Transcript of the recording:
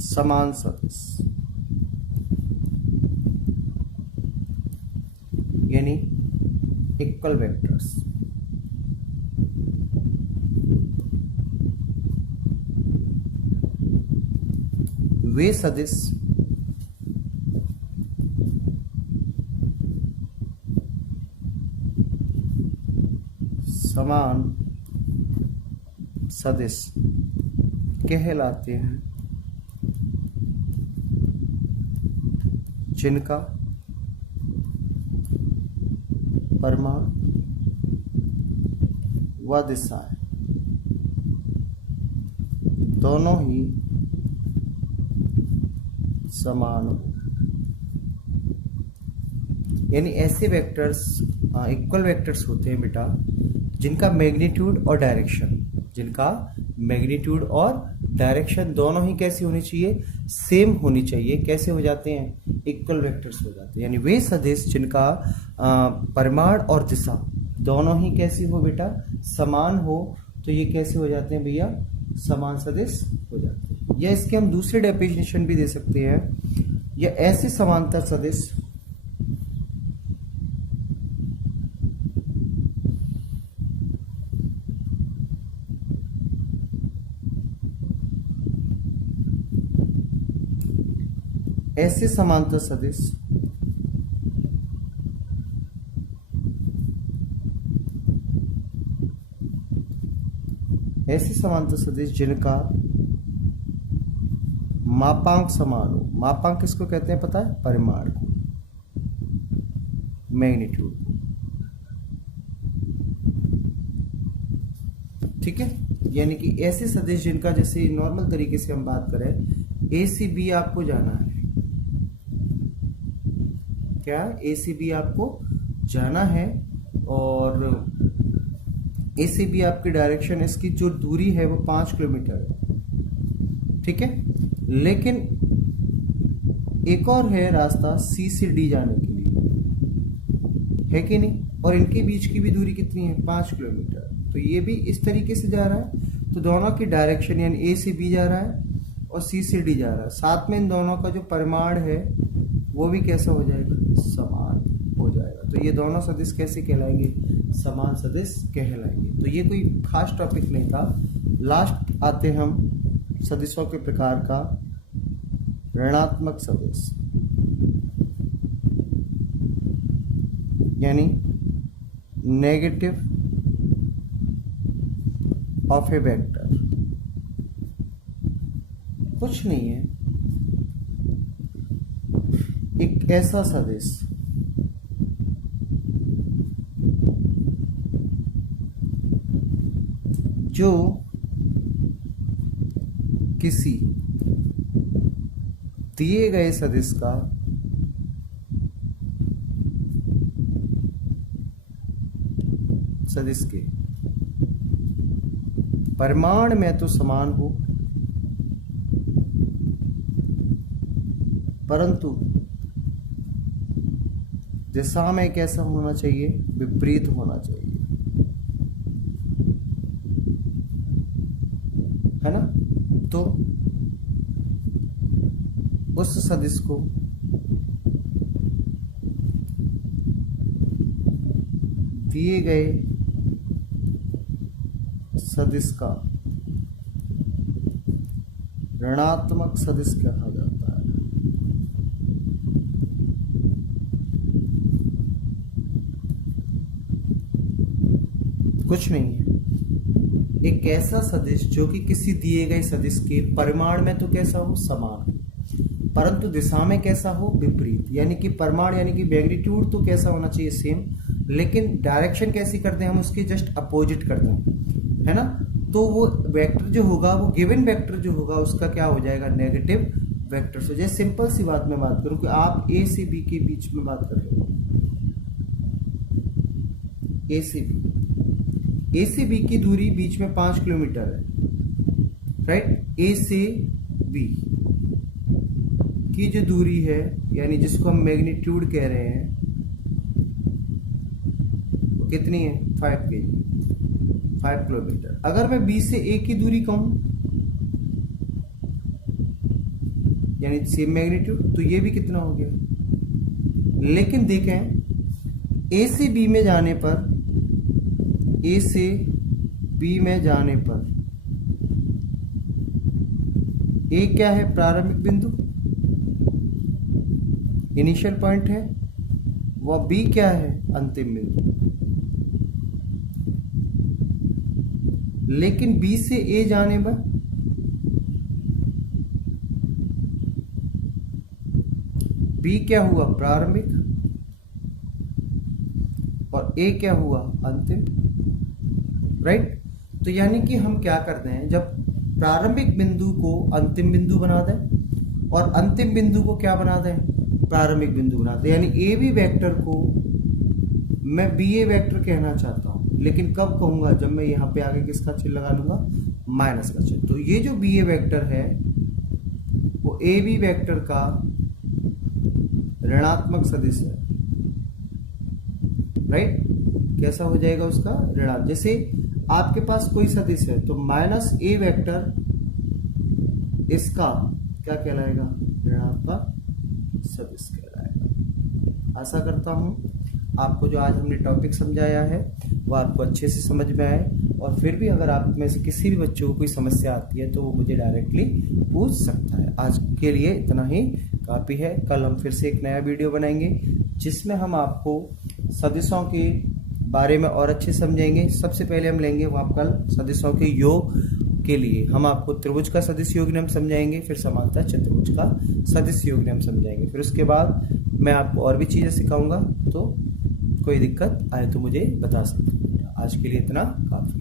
समान सदिश यानी इक्वल वेक्टर्स। वे सदिश समान सदिश कहलाते हैं जिनका परिमाण व दिशाएं दोनों ही समान हो। यानी ऐसे वेक्टर्स इक्वल वेक्टर्स होते हैं बेटा जिनका मैग्नीट्यूड और डायरेक्शन दोनों ही कैसी होनी चाहिए, सेम होनी चाहिए। कैसे हो जाते हैं, इक्वल वेक्टर्स हो जाते हैं। यानी वे सदिश जिनका परिमाण और दिशा दोनों ही कैसी हो बेटा, समान हो, तो ये कैसे हो जाते हैं भैया, समान सदिश हो जाते हैं। या इसके हम दूसरे डेफिनेशन भी दे सकते हैं, या ऐसे समांतर सदिश ऐसे समांतर सदिश जिनका मापांक समान हो। मापांक किसको कहते हैं पता है, परिमाण को, मैग्नीट्यूड को। ठीक है, यानी कि ऐसे सदिश जिनका, जैसे नॉर्मल तरीके से हम बात करें, ए सी बी आपको जाना है, क्या ए सी बी आपको जाना है, और ए सी बी आपकी डायरेक्शन, इसकी जो दूरी है वो 5 किलोमीटर है। ठीक है, लेकिन एक और है रास्ता सी से डी जाने के लिए, है कि नहीं, और इनके बीच की भी दूरी कितनी है, 5 किलोमीटर। तो ये भी इस तरीके से जा रहा है, तो दोनों की डायरेक्शन यानी ए से बी जा रहा है और सी से डी जा रहा है, साथ में इन दोनों का जो परिमाण है वो भी कैसा हो जाएगा, समान हो जाएगा। तो ये दोनों सदिश कैसे कहलाएंगे, समान सदिश कहलाएंगे। तो ये कोई खास टॉपिक नहीं था। लास्ट आते हम सदिशों के प्रकार का, ऋणात्मक सदिश यानी नेगेटिव ऑफ ए वेक्टर। कुछ नहीं है, एक ऐसा सदिश जो किसी दिए गए सदिश का सदिश के परिमाण में तो समान हो, परंतु दिशा में कैसा होना चाहिए, विपरीत होना चाहिए, है ना। तो उस सदिश को दिए गए सदिश का ऋणात्मक सदिश कहा जाता है। कुछ नहीं है, एक ऐसा सदिश जो कि किसी दिए गए सदिश के परिमाण में तो कैसा हो, समान, परंतु दिशा में कैसा हो, विपरीत। यानी कि परिमाण यानी कि मैग्नीट्यूड तो कैसा होना चाहिए, सेम, लेकिन डायरेक्शन कैसी करते हैं हम, उसके जस्ट अपोजिट करते हैं, है ना। तो वो वेक्टर जो होगा, वो गिवन वेक्टर जो होगा, उसका क्या हो जाएगा, नेगेटिव वेक्टर हो जाए। सिंपल सी बात में बात करूं कि आप ए से बी के बीच में बात कर रहे हो, ए से बी की दूरी बीच में 5 किलोमीटर है, राइट। ए से बी की जो दूरी है, यानी जिसको हम मैग्नीट्यूड कह रहे हैं, वो कितनी है, 5 किलोमीटर। अगर मैं बी से ए की दूरी कहूं, यानी सेम मैग्नीट्यूड, तो ये भी कितना हो गया। लेकिन देखें ए से बी में जाने पर, ए से बी में जाने पर ए क्या है, प्रारंभिक बिंदु, इनिशियल पॉइंट है, वह बी क्या है, अंतिम बिंदु। लेकिन बी से ए जाने पर बी क्या हुआ, प्रारंभिक, और ए क्या हुआ, अंतिम, राइट। तो यानी कि हम क्या करते हैं, जब प्रारंभिक बिंदु को अंतिम बिंदु बना दें और अंतिम बिंदु को क्या बना दें, प्रारंभिक बिंदु बना दें, यानी ए बी वेक्टर को मैं बी ए वेक्टर कहना चाहता हूं, लेकिन कब कहूंगा, जब मैं यहां पे आगे किसका चिन्ह लगा लूंगा, माइनस का चिन्ह। तो ये जो बी ए वेक्टर है वो ए बी वेक्टर का ऋणात्मक सदिश है, राइट। कैसा हो जाएगा उसका ऋणात्मक, जैसे आपके पास कोई सदिश है तो माइनस ए वेक्टर इसका क्या कहलाएगा, ऋणात्मक सदिश कहलाएगा। आशा करता हूं आपको जो आज हमने टॉपिक समझाया है वो आपको अच्छे से समझ में आए, और फिर भी अगर आप में से किसी भी बच्चों को कोई समस्या आती है तो वो मुझे डायरेक्टली पूछ सकता है। आज के लिए इतना ही काफ़ी है। कल हम फिर से एक नया वीडियो बनाएंगे जिसमें हम आपको सदिशों के बारे में और अच्छे समझेंगे। सबसे पहले हम लेंगे वहाँ कल सदिशों के योग के लिए हम आपको त्रिभुज का सदिश योग नियम समझाएंगे, फिर समांतर चतुर्भुज का सदिश योग नियम समझाएंगे। फिर उसके बाद मैं आपको और भी चीज़ें सिखाऊंगा, तो कोई दिक्कत आए तो मुझे बता सकते हैं। आज के लिए इतना काफ़ी।